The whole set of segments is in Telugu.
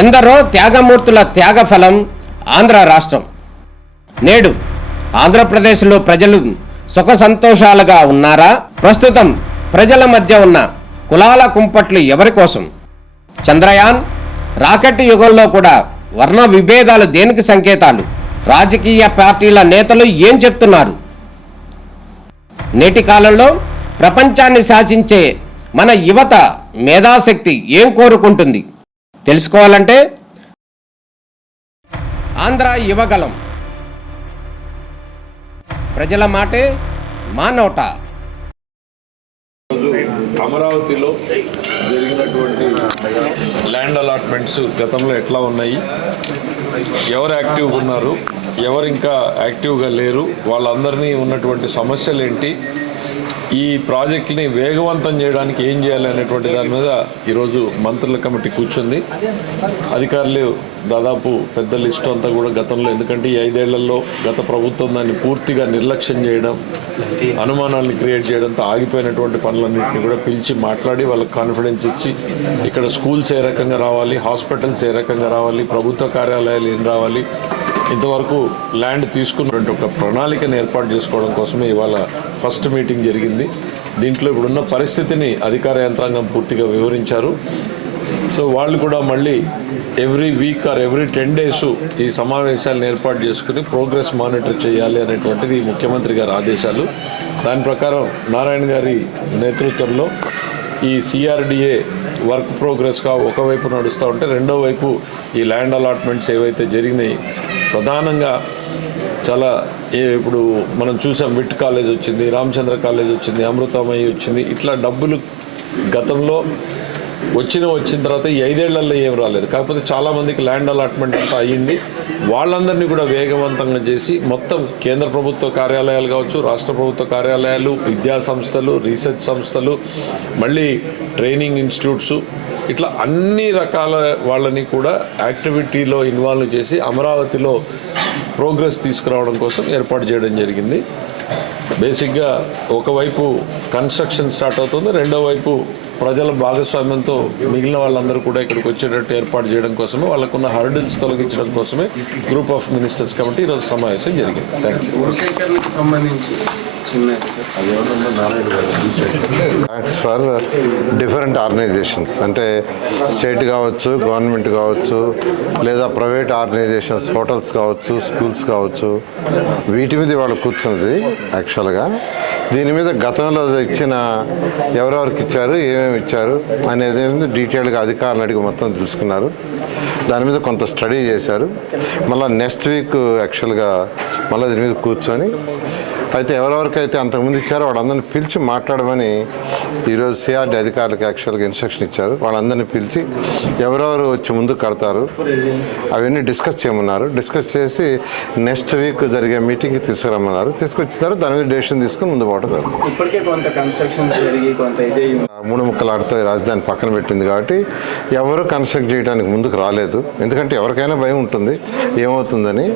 ఎందరో త్యాగమూర్తుల త్యాగఫలం ఆంధ్ర రాష్ట్రం. నేడు ఆంధ్రప్రదేశ్లో ప్రజలు సుఖ సంతోషాలుగా ఉన్నారా? ప్రస్తుతం ప్రజల మధ్య ఉన్న కులాల కుంపట్లు ఎవరి కోసం? చంద్రయాన్ రాకెట్ యుగంలో కూడా వర్ణ విభేదాలు దేనికి సంకేతాలు? రాజకీయ పార్టీల నేతలు ఏం చెప్తున్నారు? నేటి కాలంలో ప్రపంచాన్ని శాసించే మన యువత మేధాశక్తి ఏం కోరుకుంటుంది? తెలుసుకోవాలంటే ఆంధ్ర యువగలం. ప్రజల మాటే మా నోట. అమరావతిలో జరిగినటువంటి ల్యాండ్ అలాట్మెంట్స్ గతంలో ఎట్లా ఉన్నాయి, ఎవరు యాక్టివ్గా ఉన్నారు, ఎవరు ఇంకా యాక్టివ్గా లేరు, వాళ్ళందరినీ ఉన్నటువంటి సమస్యలు ఏంటి, ఈ ప్రాజెక్టుని వేగవంతం చేయడానికి ఏం చేయాలి అనేటువంటి దాని మీద ఈరోజు మంత్రుల కమిటీ కూర్చుంది. అధికారులు దాదాపు పెద్ద లిస్టు అంతా కూడా గతంలో, ఎందుకంటే ఈ 5 ఏళ్లలో గత ప్రభుత్వం దాన్ని పూర్తిగా నిర్లక్ష్యం చేయడం, అనుమానాలను క్రియేట్ చేయడంతో ఆగిపోయినటువంటి పనులన్నింటినీ కూడా పిలిచి మాట్లాడి వాళ్ళకి కాన్ఫిడెన్స్ ఇచ్చి ఇక్కడ స్కూల్స్ ఏ రకంగా రావాలి, హాస్పిటల్స్ ఏ రకంగా రావాలి, ప్రభుత్వ కార్యాలయాలు ఏం రావాలి, ఇంతవరకు ల్యాండ్ తీసుకున్నటువంటి ఒక ప్రణాళికను ఏర్పాటు చేసుకోవడం కోసమే ఇవాళ ఫస్ట్ మీటింగ్ జరిగింది. దీంట్లో ఇప్పుడున్న పరిస్థితిని అధికార యంత్రాంగం పూర్తిగా వివరించారు. సో వాళ్ళు కూడా మళ్ళీ every week or every 10 days ఈ సమావేశాలను ఏర్పాటు చేసుకుని ప్రోగ్రెస్ మానిటర్ చేయాలి అనేటువంటిది ముఖ్యమంత్రి గారి ఆదేశాలు. దాని ప్రకారం నారాయణ గారి నేతృత్వంలో ఈ సిఆర్డిఏ వర్క్ ప్రోగ్రెస్గా ఒకవైపు నడుస్తూ ఉంటే రెండో వైపు ఈ ల్యాండ్ అలాట్మెంట్స్ ఏవైతే జరిగినాయి, ప్రధానంగా చాలా ఇప్పుడు మనం చూసాం, విట్ కాలేజ్ వచ్చింది, రామచంద్ర కాలేజ్ వచ్చింది, అమృతమయ్య వచ్చింది. ఇట్లా డబ్బులు గతంలో వచ్చిన తర్వాత ఈ 5 ఏళ్లలో ఏం రాలేదు. కాకపోతే చాలామందికి ల్యాండ్ అలాట్మెంట్ అంతా అయ్యింది. వాళ్ళందరినీ కూడా వేగవంతంగా చేసి మొత్తం కేంద్ర ప్రభుత్వ కార్యాలయాలు కావచ్చు, రాష్ట్ర ప్రభుత్వ కార్యాలయాలు, విద్యా సంస్థలు, రీసెర్చ్ సంస్థలు, మళ్ళీ ట్రైనింగ్ ఇన్స్టిట్యూట్స్, ఇట్లా అన్ని రకాల వాళ్ళని కూడా యాక్టివిటీలో ఇన్వాల్వ్ చేసి అమరావతిలో ప్రోగ్రెస్ తీసుకురావడం కోసం ఏర్పాటు చేయడం జరిగింది. బేసిక్గా ఒకవైపు కన్స్ట్రక్షన్ స్టార్ట్ అవుతుంది, రెండో వైపు ప్రజల భాగస్వామ్యంతో మిగిలిన వాళ్ళందరూ కూడా ఇక్కడికి వచ్చేటట్టు ఏర్పాటు చేయడం కోసమే, వాళ్ళకున్న హర్డిల్స్ తొలగించడం కోసమే గ్రూప్ ఆఫ్ మినిస్టర్స్ కమిటీ ఈరోజు సమావేశం జరిగింది. Thank acts for different organisations, అంటే స్టేట్ కావచ్చు, గవర్నమెంట్ కావచ్చు, లేదా ప్రైవేట్ ఆర్గనైజేషన్స్, హోటల్స్ కావచ్చు, స్కూల్స్ కావచ్చు, వీటి మీద వాళ్ళు కూర్చున్నది. యాక్చువల్గా దీని మీద గతంలో ఇచ్చిన ఎవరెవరికి ఇచ్చారు, ఏమేమి ఇచ్చారు అనేది డీటెయిల్గా అధికారులు అడిగి మొత్తం తెలుసుకున్నారు. దాని మీద కొంత స్టడీ చేశారు. మళ్ళీ నెక్స్ట్ వీక్ యాక్చువల్గా మళ్ళీ దీని మీద కూర్చొని అయితే ఎవరెవరికైతే అంతకుముందు ఇచ్చారో వాళ్ళందరినీ పిలిచి మాట్లాడమని ఈరోజు సిఆర్డి అధికారులకు యాక్చువల్గా ఇన్స్ట్రక్షన్ ఇచ్చారు. వాళ్ళందరినీ పిలిచి ఎవరెవరు వచ్చి ముందుకు కడతారు అవన్నీ డిస్కస్ చేయమన్నారు. డిస్కస్ చేసి నెక్స్ట్ వీక్ జరిగే మీటింగ్కి తీసుకురమ్మన్నారు. తీసుకొచ్చినారు. దాని మీద డెసిషన్ తీసుకుని ముందు పోవడం జరుగుతుంది. 3 ముక్కలాడితో రాజధాని పక్కన పెట్టింది కాబట్టి ఎవరు కన్స్ట్రక్ట్ చేయడానికి ముందుకు రాలేదు. ఎందుకంటే ఎవరికైనా భయం ఉంటుంది ఏమవుతుందని.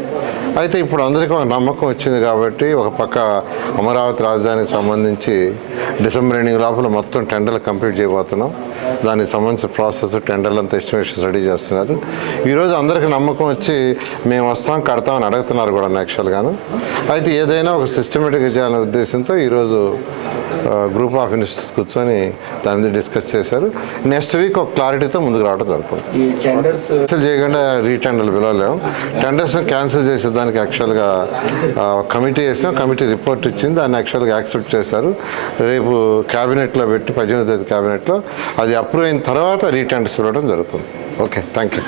అయితే ఇప్పుడు అందరికీ ఒక నమ్మకం వచ్చింది కాబట్టి ఒక పక్క అమరావతి రాజధానికి సంబంధించి డిసెంబర్ ఎండింగ్ లోపల మొత్తం టెండర్లు కంప్లీట్ చేయబోతున్నాం. దానికి సంబంధించిన ప్రాసెస్, టెండర్లు అంతా ఎస్టిమేషన్ రెడీ చేస్తున్నారు. ఈరోజు అందరికీ నమ్మకం వచ్చి మేము వస్తాం, కడతామని అడుగుతున్నారు కూడా యాక్చువల్గాను. అయితే ఏదైనా ఒక సిస్టమేటిక్గా చేయాలనే ఉద్దేశంతో ఈరోజు గ్రూప్ ఆఫ్ మినిస్టర్స్ కూర్చొని దాని మీద డిస్కస్ చేశారు. నెక్స్ట్ వీక్ ఒక క్లారిటీతో ముందుకు రావడం జరుగుతుంది. క్యాన్సిల్ చేయకుండా రీటెండర్లు పిలవలేము. టెండర్స్ని క్యాన్సిల్ చేసేదానికి యాక్చువల్గా కమిటీ వేసాం. కమిటీ రిపోర్ట్ ఇచ్చింది. దాన్ని యాక్చువల్గా యాక్సెప్ట్ చేశారు. రేపు క్యాబినెట్లో పెట్టి 18వ తేదీ క్యాబినెట్లో అది అప్రూవ్ అయిన తర్వాత రీటెండర్స్ పిలవడం జరుగుతుంది. Okay, thank you.